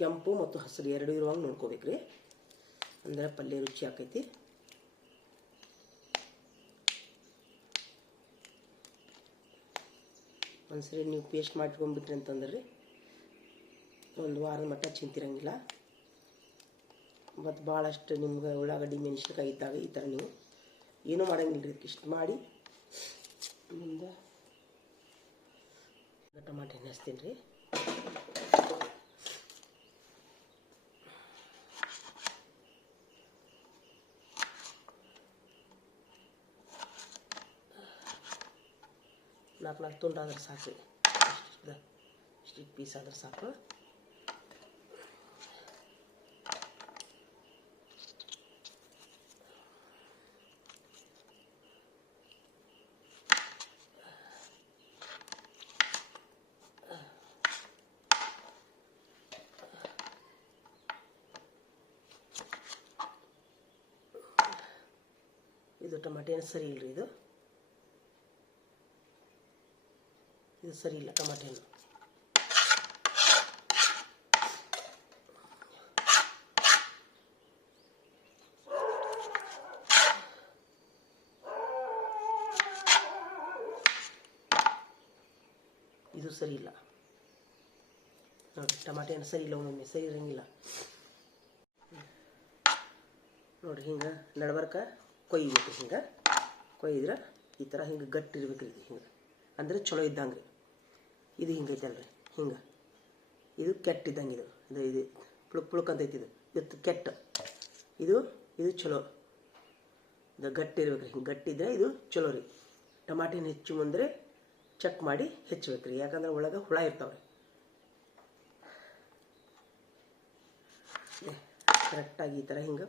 ಕೆಂಪು ಮತ್ತು ಹಸಿರು ಎರಡು ಇರುವಂಗೆ ನೋಡ್ಕೋಬೇಕ್ರಿ. ಅಂದರೆ ಪಲ್ಯ ರುಚಿ ಆಕೈತಿ. ಒಂದ್ಸರಿ ನೀವು ಪೇಸ್ಟ್ ಮಾಡ್ಕೊಂಡ್ಬಿಟ್ರಿ ಅಂತಂದ್ರೆ ಒಂದು ವಾರದ ಮಟ್ಟ ಚಿಂತಿರಂಗಿಲ್ಲ. ಮತ್ತು ಭಾಳಷ್ಟು ನಿಮ್ಗೆ ಉಳ್ಳಾಗಡ್ಡಿ ಮೆಣಸಿನ್ಕಾಯಿ ಇದ್ದಾಗ ಈ ಥರ ನೀವು ಏನೂ ಮಾಡೋಂಗಿಲ್ಲ ರೀ. ಇಷ್ಟು ಮಾಡಿ ಮುಂದೆ ಟಮಾಟೆ ಎಣ್ಣೆ ಹಚ್ತೀನಿ ರೀ. ನಾಲ್ಕು ತುಂಡಾದ್ರೆ ಸಾಕು, ಇಷ್ಟು ಪೀಸ್ ಆದ್ರೆ ಸಾಕು. ಇದು ಟಮಾಟೆ ಸರಿ ಇಲ್ಲರಿ, ಇದು ಸರಿ ಇಲ್ಲ ಟಮಾಟೆ ಹಣ್ಣು. ಇದು ಸರಿ ಇಲ್ಲ ನೋಡಿ, ಟಮಾಟೆ ಹಣ್ಣು ಸರಿ ಇಲ್ಲ, ಒಮ್ಮೊಮ್ಮೆ ಸರಿ ಇರಂಗಿಲ್ಲ ನೋಡಿರಿ. ಹಿಂಗೆ ನಡ್ಬರ್ಕ ಕೊಯ್ಬೇಕು. ಹಿಂಗೆ ಕೊಯ್ದ್ರೆ ಈ ಥರ ಹಿಂಗೆ ಗಟ್ಟಿ ಇರ್ಬೇಕು ರೀ. ಹಿಂಗೆ ಅಂದರೆ ಚಲೋ ಇದ್ದಂಗೆ ರೀ. ಇದು ಹಿಂಗೆ ಐತಲ್ರಿ, ಹಿಂಗೆ ಇದು ಕೆಟ್ಟಿದ್ದಂಗೆ. ಇದು ಪುಳುಕ್ ಅಂತ ಐತಿ. ಇದು ಕೆಟ್ಟ, ಇದು ಚಲೋ. ಇದು ಗಟ್ಟಿ ಇರ್ಬೇಕು ರೀ. ಹಿಂಗೆ ಗಟ್ಟಿದ್ರೆ ಇದು ಚಲೋ ರೀ. ಟಮಾಟಿನ ಹೆಚ್ಚು ಮುಂದೆ ಚೆಕ್ ಮಾಡಿ ಹೆಚ್ಚಬೇಕು ರೀ, ಯಾಕಂದ್ರೆ ಒಳಗೆ ಹುಳ ಇರ್ತಾವೆ ರೀ. ಕರೆಕ್ಟಾಗಿ ಈ ಥರ ಹಿಂಗೆ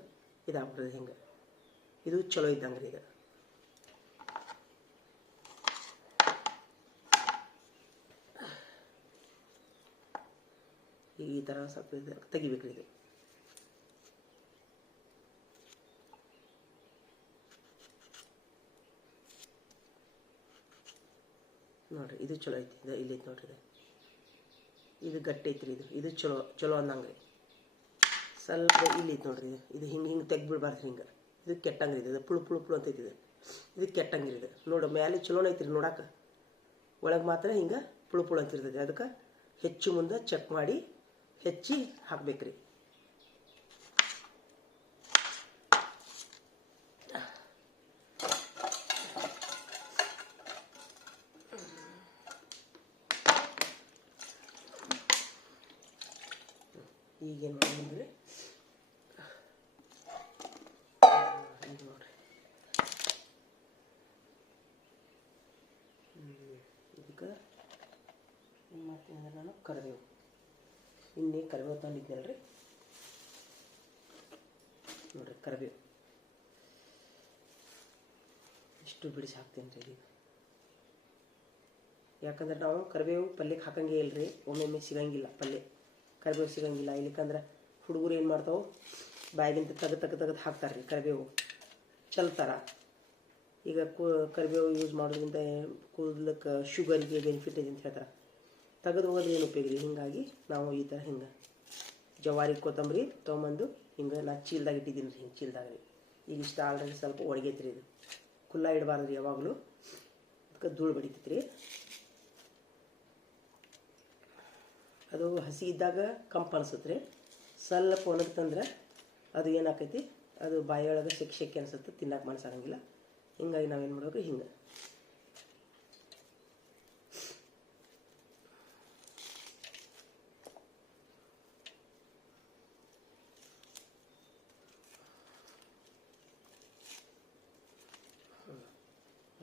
ಇದಾಗ್ಬಿಡ್ತದೆ. ಹಿಂಗೆ ಇದು ಚಲೋ ಇದ್ದಂಗೆ ರೀ. ಇದು ಈ ಥರ ಸ್ವಲ್ಪ ತೆಗಿಬೇಕು ರೀ. ಇದು ನೋಡಿರಿ, ಇದು ಚಲೋ ಐತಿ. ಇದು ಇಲ್ಲಿ ಐತಿ ನೋಡ್ರಿ. ಇದು ಗಟ್ಟಿ ಐತಿ ರೀ. ಇದು ಚಲೋ ಅನ್ನಂಗೆ ರೀ. ಸ್ವಲ್ಪ ಇಲ್ಲಿ ಐತಿ ನೋಡ್ರಿ. ಇದು ಹಿಂಗೆ ತೆಗ್ಬಿಡ್ಬಾರ್ದು. ಹಿಂಗೆ ಇದು ಕೆಟ್ಟಂಗೆ ರೀ. ಇದು ಪುಳು ಅಂತ ಐತಿ. ಇದು ಕೆಟ್ಟಂಗೆ ರೀ. ಇದು ನೋಡಿ, ಮೇಲೆ ಚಲೋನ ಐತಿ ರೀ ನೋಡಕ್ಕೆ, ಒಳಗೆ ಮಾತ್ರ ಹಿಂಗೆ ಪುಳು ಅಂತ ಇರ್ತೈತಿ. ಅದಕ್ಕೆ ಹೆಚ್ಚು ಮುಂದೆ ಚೆಕ್ ಮಾಡಿ ಹೆಚ್ಚಿ ಹಾಕ್ಬೇಕ್ರಿ. ಈಗೇನು ಮಾಡಿದ್ರೆ ಇದು ನೋಡ್ರಿ, ಇದಕ್ಕೆ ಏನು ಮಾಡ್ತೀನಿ ಅಂದ್ರೆ ನಾನು ಕರಿಬೇವು, ಇನ್ನೇ ಕರಿಬೇವು ತಂದಿದ್ದೆನಲ್ರಿ ನೋಡ್ರಿ. ಕರಿಬೇವು ಇಷ್ಟು ಬಿಡಿಸಿ ಹಾಕ್ತೀನಿ ರೀ. ಯಾಕಂದ್ರೆ ನಾವು ಕರಿಬೇವು ಪಲ್ಯಕ್ಕೆ ಹಾಕಂಗೇ ಇಲ್ಲರಿ. ಒಮ್ಮೊಮ್ಮೆ ಸಿಗಂಗಿಲ್ಲ ಪಲ್ಯ, ಕರಿಬೇವು ಸಿಗಂಗಿಲ್ಲ. ಇಲ್ಲಿಕಂದ್ರೆ ಹುಡುಗರು ಏನು ಮಾಡ್ತಾವೆ, ಬಾಯಿಗಿಂತ ತೆಗೆದು ಹಾಕ್ತಾರೆ ರೀ. ಕರಿಬೇವು ಚಲ್ತಾರ. ಈಗ ಕರಿಬೇವು ಯೂಸ್ ಮಾಡೋದ್ರಿಂದ ಕೂದಲಕ್ಕೆ ಶುಗರ್ಗೆ ಬೆನಿಫಿಟ್ ಇದೆ ಅಂತ ಹೇಳ್ತಾರೆ. ತೆಗೆದು ಹೋಗೋದು ಏನು ಉಪಯೋಗ ರೀ. ಹೀಗಾಗಿ ನಾವು ಈ ಥರ ಹಿಂಗೆ ಜವಾರಿ ಕೊತ್ತಂಬರಿ ತೊಗೊಂಬಂದು ಹಿಂಗೆ ನಾನು ಚೀಲ್ದಾಗ ಇಟ್ಟಿದ್ದೀನಿ ರೀ. ಹಿಂಗೆ ಚೀಲ್ದಾಗ ರೀ. ಈಗ ಇಷ್ಟ ಆಲ್ರೆಡಿ ಸ್ವಲ್ಪ ಒಣಗೈತಿ ರೀ. ಇದು ಕುಲ್ಲ ಇಡಬಾರ್ದು ರೀ ಯಾವಾಗಲೂ, ಅದಕ್ಕೆ ಧೂಳು ಬಡಿತೈತಿ ರೀ. ಅದು ಹಸಿ ಇದ್ದಾಗ ಕಂಪು ಅನ್ಸುತ್ತೆ ರೀ. ಸ್ವಲ್ಪ ಒಣಗ್ತಂದ್ರೆ ಅದು ಏನಾಕೈತಿ, ಅದು ಬಾಯಿಯೊಳಗೆ ಸೆಕೆ ಅನ್ಸುತ್ತೆ, ತಿನ್ನಕ್ಕೆ ಮನಸ್ಸಾಗಂಗಿಲ್ಲ. ಹಿಂಗಾಗಿ ನಾವೇನು ಮಾಡಬೇಕು, ಹಿಂಗೆ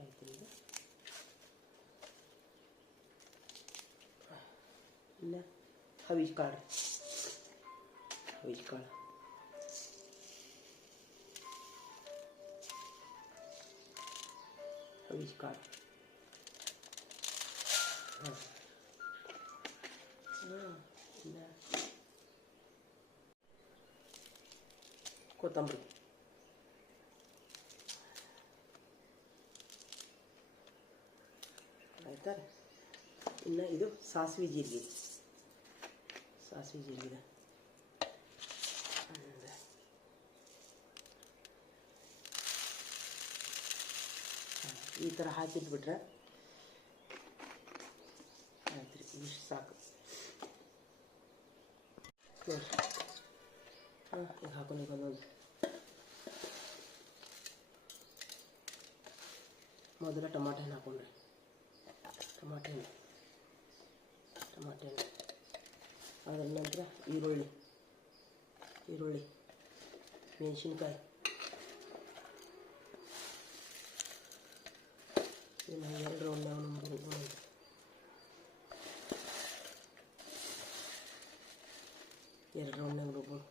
ಆಯ್ತು. ಈಗ ಇನ್ನು ಹವಿಜ್ ಕಾಳು ಹವಿಜ್ ಕಾಳು ಕೊತ್ತಂಬರಿ, ಆಯ್ತಾ. ಇನ್ನು ಇದು ಸಾಸಿವೆ ಜೀರಿಗೆ ಈ ಥರ ಹಾಕಿಟ್ಬಿಟ್ರೆ ಆಯ್ತು ರೀ, ಇಷ್ಟು ಸಾಕು ನೋಡಿರಿ. ಈಗ ಹಾಕೊಂಡು ಈಗ ಒಂದೊಂದು ಮೊದಲ ಟಮಾಟೆ ಹಣ್ಣು ಹಾಕೊಂಡ್ರಿ. ಟಮಾಟೆ ಹಣ್ಣು ಅದರ ನಂತರ ಈರುಳ್ಳಿ ಮೆಣಸಿನ್ಕಾಯಿ ಇದನ್ನು 2 ರೌಂಡ್ ರುಬ್ಬೋದು.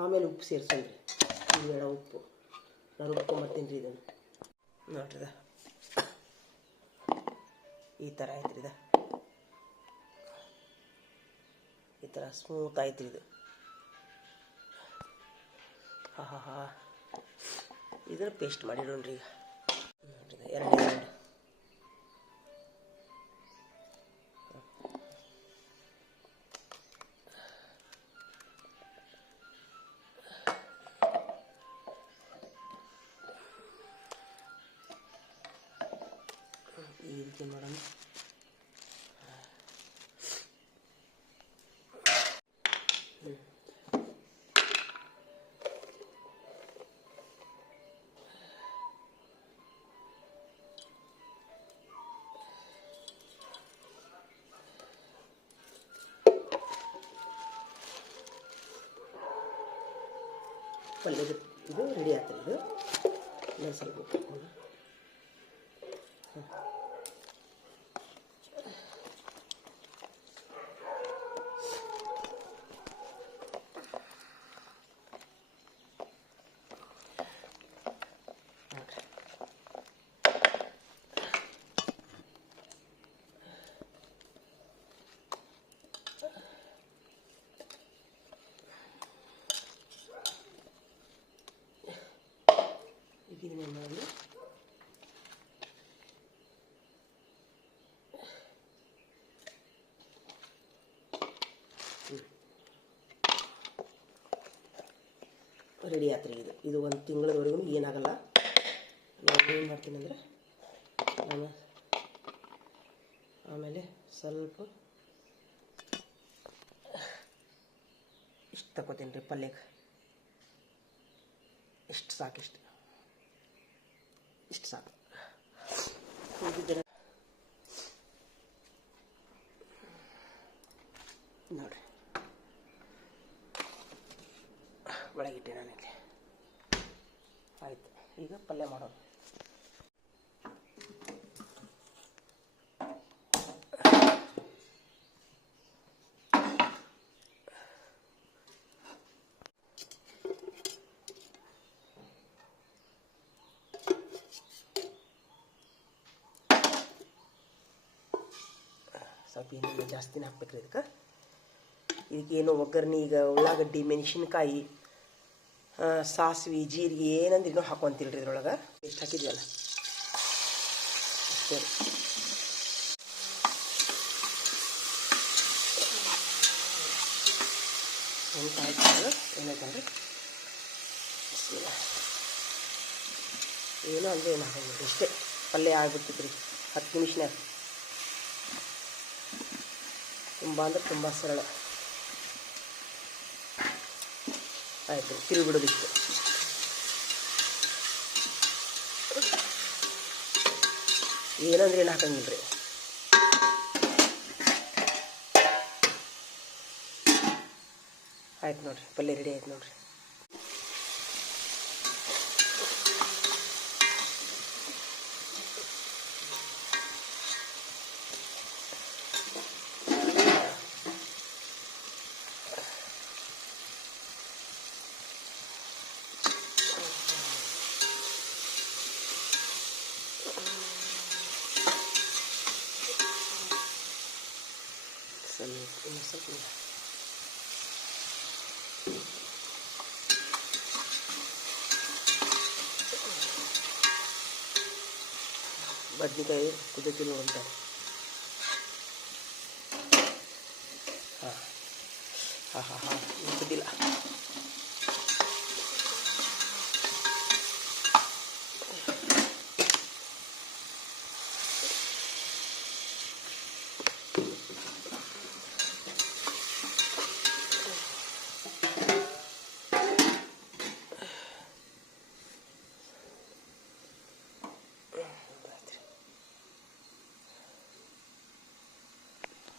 ಆಮೇಲೆ ಉಪ್ಪು ಸೇರಿಸೋಣ್ರಿ. ಬೇಡ ಉಪ್ಪು ನಾನು ರುಬ್ಕೊಂಬರ್ತೀನಿ ರೀ. ಇದನ್ನು ನೋಡ್ರಿ ಈ ಥರ ಆಯ್ತು ರೀ. ಈ ಥರ ಸ್ಮೂತ್ ಆಯ್ತು ರೀ ಇದು. ಹಾ ಇದನ್ನು ಪೇಸ್ಟ್ ಮಾಡಿಡೋಣ್ರಿ. ಈಗ ನೋಡ್ರಿ 2 ರೌಂಡ್ ಈ ರೀತಿ ಮಾಡೋಣ. ಪಲ್ಯದ ಇದು ರೆಡಿ ಆಗ್ತದೆ. ಇದು ಇನ್ನೊಂದು ಸ್ವಲ್ಪ ಉಪ್ಪು ಇದನ್ನೇ ಮಾಡಿ ರೆಡಿ ಆತ್ರಿ. ಇದು 1 ತಿಂಗಳವರೆಗೂ ಏನಾಗಲ್ಲ. ನಾನು ಏನು ಮಾಡ್ತೀನಿ ಅಂದರೆ ಆಮೇಲೆ ಸ್ವಲ್ಪ ಇಷ್ಟು ತಗೋತೀನಿ ರೀ ಪಲ್ಯಕ್ಕೆ. ಇಷ್ಟು ಸಾಕು ಹೋಗಿದ್ದರೆ ನೋಡಿರಿ ಒಳಗಿಟ್ಟೆ ನಾನಿಲ್ಲಿ. ಆಯಿತು, ಈಗ ಪಲ್ಯ ಮಾಡೋಣ. ಸ್ವಲ್ಪ ಏನಿಲ್ಲ ಜಾಸ್ತಿನೇ ಹಾಕ್ಬೇಕ್ರಿ ಇದಕ್ಕೇನು ಒಗ್ಗರಣೆ. ಈಗ ಉಳ್ಳಾಗಡ್ಡಿ, ಮೆಣಸಿನ್ಕಾಯಿ, ಸಾಸಿವೆ, ಜೀರಿಗೆ ಏನಂದ್ರೂ ಹಾಕೊಂತಿಲ್ರಿ. ಇದ್ರೊಳಗೆ ಎಷ್ಟು ಹಾಕಿದ್ವಲ್ಲ ಅಷ್ಟೇ. ಏನಾಯ್ತಂದ್ರೆ ಏನೋ ಅಂದರೆ ಏನು ಹಾಕೋದು ಇಷ್ಟೇ. ಪಲ್ಯ ಆಗ್ಬಿಡ್ತಿದ್ರಿ 10 ನಿಮಿಷನಾಗ. ತುಂಬ ಅಂದರೆ ತುಂಬ ಸರಳ. ಆಯಿತು, ತಿರುಗಿಬಿಡೋದಿತ್ತು. ಏನಂದ್ರೆ ಏನು ಹಾಕಂಗಿಲ್ಲ ರೀ. ಆಯ್ತು ನೋಡಿರಿ, ಪಲ್ಯ ರೆಡಿ ಆಯ್ತು ನೋಡಿರಿ. ಸ್ವಲ್ಪ ಬದ್ನಿಕಾಯಿ ಕುದತಿಲ್ಲ ಅಂತ. ಹಾಂ ಹಾ ಹಾ ಹಾ ಗೊತ್ತಿಲ್ಲ.